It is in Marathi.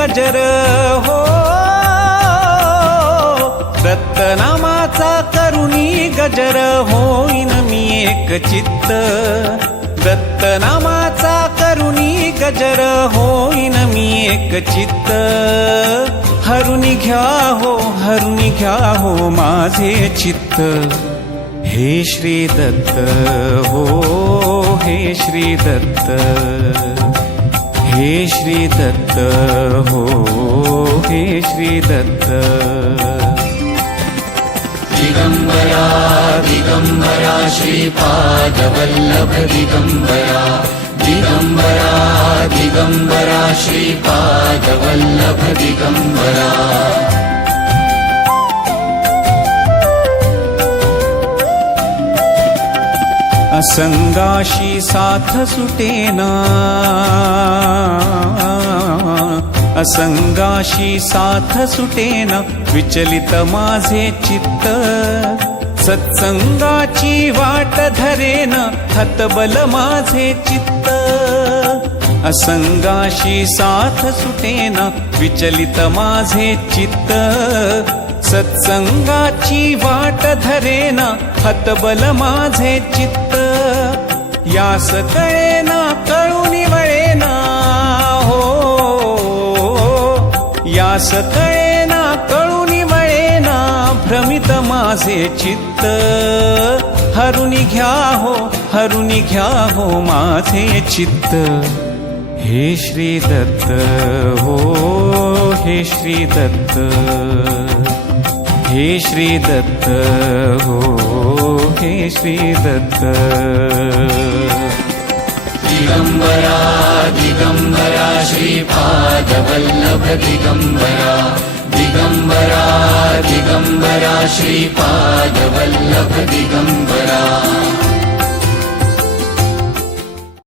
गजर हो, दत्तनामाचा करुणी गजर होईन मी एक चित्त, दत्तनामाचा करुणी गजर होईन मी एक चित्त. हरुनी घ्या हो माझे चित्त. हे श्री दत्त हो, हे श्री दत्त, हे श्री दत्त हो, हे श्री दत्त. दिगंबरा दिगंबरा श्रीपादवल्लभ दिगंबरा, दिगंबरा दिगंबरा श्रीपादवल्लभ दिगंबरा. असंगाशी साथ सुटेना, असंगाशी साथ सुटेना विचलित माझे चित्त. सत्संगाची वाट धरेन हतबल माझे चित्त. असंगाशी साथ सुटेना विचलित माझे चित्त. सत्संगाची वाट धरेना हतबल माझे चित्त. यास कळेना कळूनी वळेना हो, यास कळेना कळूनी वळेना भ्रमित माझे चित्त. हरुनी घ्या हो माझे चित्त. हे श्री दत्त हो, हे श्री दत्त, हे श्री दत्त हो, हे श्री दत्त. दिगंबरा दिगंबरा श्रीपादवल्लभ दिगंबरा, दिगंबरा दिगंबरा श्रीपाद